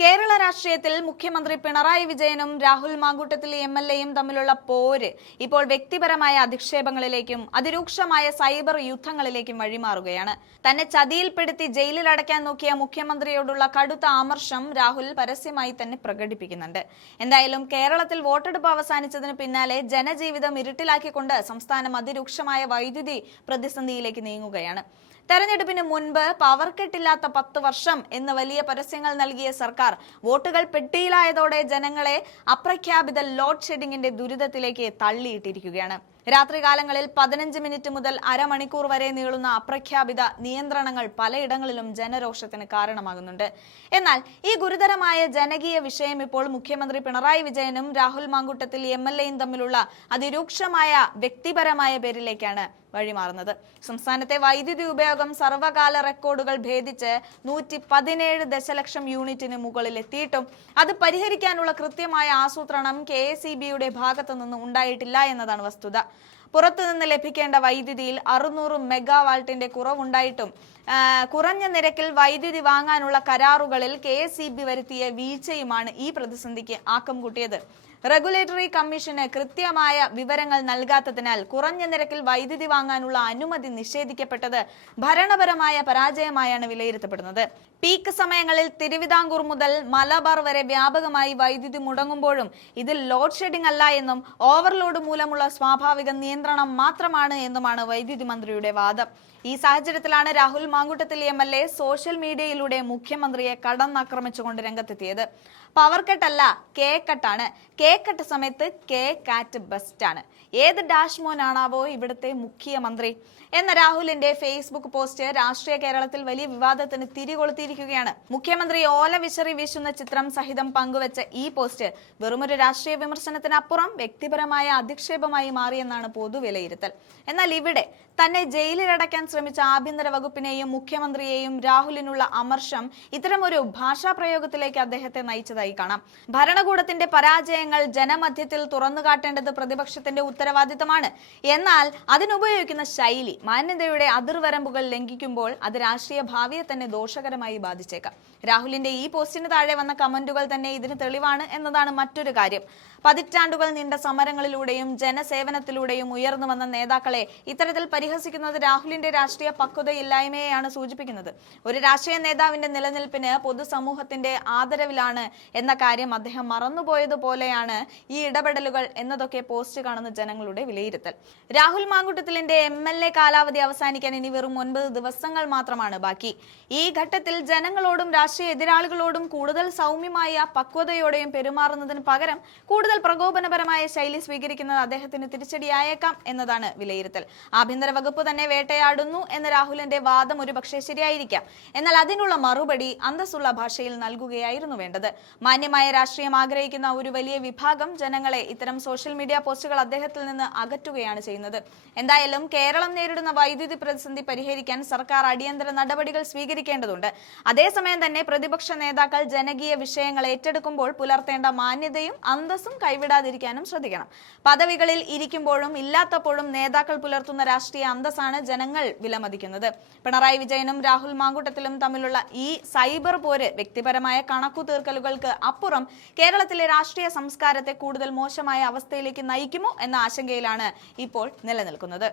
കേരള രാഷ്ട്രീയത്തിൽ മുഖ്യമന്ത്രി പിണറായി വിജയനും രാഹുൽ മാങ്കൂട്ടത്തിലെ എംഎൽഎയും തമ്മിലുള്ള പോര് ഇപ്പോൾ വ്യക്തിപരമായ അധിക്ഷേപങ്ങളിലേക്കും അതിരൂക്ഷമായ സൈബർ യുദ്ധങ്ങളിലേക്കും വഴിമാറുകയാണ്. തന്നെ ചതിയിൽപ്പെടുത്തി ജയിലിൽ അടയ്ക്കാൻ നോക്കിയ മുഖ്യമന്ത്രിയോടുള്ള കടുത്ത ആമർശം രാഹുൽ പരസ്യമായി തന്നെ പ്രകടിപ്പിക്കുന്നുണ്ട്. എന്തായാലും കേരളത്തിൽ വോട്ടെടുപ്പ് അവസാനിച്ചതിന് പിന്നാലെ ജനജീവിതം ഇരുട്ടിലാക്കിക്കൊണ്ട് സംസ്ഥാനം അതിരൂക്ഷമായ വൈദ്യുതി പ്രതിസന്ധിയിലേക്ക് നീങ്ങുകയാണ്. തെരഞ്ഞെടുപ്പിന് മുൻപ് പവർ കട്ടില്ലാത്ത 10 വർഷം എന്ന് വലിയ പരസ്യങ്ങൾ നൽകിയ സർക്കാർ വോട്ടുകൾ പെട്ടിയിലായതോടെ ജനങ്ങളെ അപ്രഖ്യാപിത ലോഡ് ഷെഡിങ്ങിന്റെ ദുരിതത്തിലേക്ക് തള്ളിയിട്ടിരിക്കുകയാണ്. രാത്രികാലങ്ങളിൽ 15 മിനിറ്റ് മുതൽ അരമണിക്കൂർ വരെ നീളുന്ന അപ്രഖ്യാപിത നിയന്ത്രണങ്ങൾ പലയിടങ്ങളിലും ജനരോഷത്തിന് കാരണമാകുന്നുണ്ട്. എന്നാൽ ഈ ഗുരുതരമായ ജനകീയ വിഷയം ഇപ്പോൾ മുഖ്യമന്ത്രി പിണറായി വിജയനും രാഹുൽ മാങ്കൂട്ടത്തിൽ എംഎൽഎയും തമ്മിലുള്ള അതിരൂക്ഷമായ വ്യക്തിപരമായ പേരിലേക്കാണ് വഴിമാറുന്നത്. സംസ്ഥാനത്തെ വൈദ്യുതി ഉപയോഗം സർവകാല റെക്കോർഡുകൾ ഭേദിച്ച് 117 ദശലക്ഷം യൂണിറ്റിന് മുകളിൽ എത്തിയിട്ടും അത് പരിഹരിക്കാനുള്ള കൃത്യമായ ആസൂത്രണം KSEBയുടെ ഭാഗത്തു നിന്ന് ഉണ്ടായിട്ടില്ല എന്നതാണ് വസ്തുത. പുറത്തുനിന്ന് ലഭിക്കേണ്ട വൈദ്യുതിയിൽ 600 മെഗാവാട്ടിന്റെ കുറവുണ്ടായിട്ടും കുറഞ്ഞ നിരക്കിൽ വൈദ്യുതി വാങ്ങാനുള്ള കരാറുകളിൽ KSEB വരുത്തിയ വീഴ്ചയുമാണ് ഈ പ്രതിസന്ധിക്ക് ആക്കം കൂട്ടിയത്. റെഗുലേറ്ററി കമ്മീഷന് കൃത്യമായ വിവരങ്ങൾ നൽകാത്തതിനാൽ കുറഞ്ഞ നിരക്കിൽ വൈദ്യുതി വാങ്ങാനുള്ള അനുമതി നിഷേധിക്കപ്പെട്ടത് ഭരണപരമായ പരാജയമായാണ് വിലയിരുത്തപ്പെടുന്നത്. പീക്ക് സമയങ്ങളിൽ തിരുവിതാംകൂർ മുതൽ മലബാർ വരെ വ്യാപകമായി വൈദ്യുതി മുടങ്ങുമ്പോഴും ഇത് ലോഡ് ഷെഡിംഗ് അല്ല എന്നും ഓവർലോഡ് മൂലമുള്ള സ്വാഭാവിക നിയന്ത്രണം മാത്രമാണ് എന്നുമാണ് വൈദ്യുതി മന്ത്രിയുടെ വാദം. ഈ സാഹചര്യത്തിലാണ് രാഹുൽ മാങ്കൂട്ടത്തിൽ എംഎൽഎ സോഷ്യൽ മീഡിയയിലൂടെ മുഖ്യമന്ത്രിയെ കടന്നാക്രമിച്ചുകൊണ്ട് രംഗത്തെത്തിയത്. പവർ കട്ടല്ല, കേക്ക് കട്ടാണ്. കേക്ക് കട്ട് സമയത്ത് കാറ്റ് ബെസ്റ്റാണ്. ഏത് ഡാഷ് മോനാണാവോ ഇവിടുത്തെ മുഖ്യമന്ത്രി എന്ന രാഹുലിന്റെ ഫേസ്ബുക്ക് പോസ്റ്റ് രാഷ്ട്രീയ കേരളത്തിൽ വലിയ വിവാദത്തിന് തിരികൊളുത്തിയിരിക്കുകയാണ്. മുഖ്യമന്ത്രി ഓല വിശറി വീശുന്ന ചിത്രം സഹിതം പങ്കുവച്ച ഈ പോസ്റ്റ് വെറുമൊരു രാഷ്ട്രീയ വിമർശനത്തിനപ്പുറം വ്യക്തിപരമായ അധിക്ഷേപമായി മാറിയെന്നാണ് പൊതുവിലയിരുത്തൽ. എന്നാൽ ഇവിടെ തന്നെ ജയിലിലടയ്ക്കാൻ ശ്രമിച്ച ആഭ്യന്തര വകുപ്പിനെയും മുഖ്യമന്ത്രിയെയും രാഹുലിനുള്ള അമർഷം ഇത്തരമൊരു ഭാഷാ പ്രയോഗത്തിലേക്ക് അദ്ദേഹത്തെ നയിച്ചതായി കാണാം. ഭരണകൂടത്തിന്റെ പരാജയങ്ങൾ ജനമധ്യത്തിൽ തുറന്നു കാട്ടേണ്ടത് പ്രതിപക്ഷത്തിന്റെ ഉത്തരവാദിത്തമാണ്. എന്നാൽ അതിനുപയോഗിക്കുന്ന ശൈലി മാന്യതയുടെ അതിർവരമ്പുകൾ ലംഘിക്കുമ്പോൾ അത് രാഷ്ട്രീയ ഭാവിയെ തന്നെ ദോഷകരമായി ബാധിച്ചേക്കാം. രാഹുലിന്റെ ഈ പോസ്റ്റിന് താഴെ വന്ന കമന്റുകൾ തന്നെ ഇതിന് തെളിവാണ് എന്നതാണ് മറ്റൊരു കാര്യം. പതിറ്റാണ്ടുകൾ നീണ്ട സമരങ്ങളിലൂടെയും ജനസേവനത്തിലൂടെയും ഉയർന്നു വന്ന നേതാക്കളെ ഇത്തരത്തിൽ പരിഹസിക്കുന്നത് രാഹുലിന്റെ രാഷ്ട്രീയ പക്വതയില്ലായ്മയെയാണ് സൂചിപ്പിക്കുന്നത്. ഒരു രാഷ്ട്രീയ നേതാവിന്റെ നിലനിൽപ്പിന് പൊതുസമൂഹത്തിന്റെ ആദരവിലാണ് എന്ന കാര്യം അദ്ദേഹം മറന്നുപോയതുപോലെയാണ് ഈ ഇടപെടലുകൾ എന്നതൊക്കെ പോസ്റ്റ് കാണുന്ന ജനങ്ങളുടെ വിലയിരുത്തൽ. രാഹുൽ മാങ്കൂട്ടത്തിലിന്റെ MLA കാലാവധി അവസാനിക്കാൻ ഇനി വെറും 9 ദിവസങ്ങൾ മാത്രമാണ് ബാക്കി. ഈ ഘട്ടത്തിൽ ജനങ്ങളോടും രാഷ്ട്രീയ എതിരാളികളോടും കൂടുതൽ സൗമ്യമായ പക്വതയോടെയും പെരുമാറുന്നതിന് പകരം കൂടുതൽ പ്രകോപനപരമായ ശൈലി സ്വീകരിക്കുന്നത് അദ്ദേഹത്തിന് തിരിച്ചടിയായേക്കാം എന്നതാണ് വിലയിരുത്തൽ. ആഭ്യന്തര വകുപ്പ് തന്നെ വേട്ടയാടുന്നു എന്ന രാഹുലിന്റെ വാദം ഒരു പക്ഷേ ശരിയായിരിക്കാം. എന്നാൽ അതിനുള്ള മറുപടി അന്തസ്സുള്ള ഭാഷയിൽ നൽകുകയായിരുന്നു വേണ്ടത്. മാന്യമായ രാഷ്ട്രീയം ആഗ്രഹിക്കുന്ന ഒരു വലിയ വിഭാഗം ജനങ്ങളെ ഇത്തരം സോഷ്യൽ മീഡിയ പോസ്റ്റുകൾ അദ്ദേഹത്തിൽ നിന്ന് അകറ്റുകയാണ് ചെയ്യുന്നത്. എന്തായാലും കേരളം നേരിടുന്ന വൈദ്യുതി പ്രതിസന്ധി പരിഹരിക്കാൻ സർക്കാർ അടിയന്തര നടപടികൾ സ്വീകരിക്കേണ്ടതുണ്ട്. അതേസമയം തന്നെ പ്രതിപക്ഷ നേതാക്കൾ ജനകീയ വിഷയങ്ങൾ ഏറ്റെടുക്കുമ്പോൾ പുലർത്തേണ്ട മാന്യതയും അന്തസ്സും കൈവിടാതിരിക്കാനും ശ്രദ്ധിക്കണം. പദവികളിൽ ഇരിക്കുമ്പോഴും ഇല്ലാത്തപ്പോഴും നേതാക്കൾ പുലർത്തുന്ന രാഷ്ട്രീയ അന്തസ്സാണ് ജനങ്ങൾ വിലമതിക്കുന്നത്. പിണറായി വിജയനും രാഹുൽ മാങ്കൂട്ടത്തിലും തമ്മിലുള്ള ഈ സൈബർ പോര് വ്യക്തിപരമായ കണക്കുതീർക്കലുകൾക്ക് അപ്പുറം കേരളത്തിലെ രാഷ്ട്രീയ സംസ്കാരത്തെ കൂടുതൽ മോശമായ അവസ്ഥയിലേക്ക് നയിക്കുമോ എന്ന ആശങ്കയിലാണ് ഇപ്പോൾ നിലനിൽക്കുന്നത്.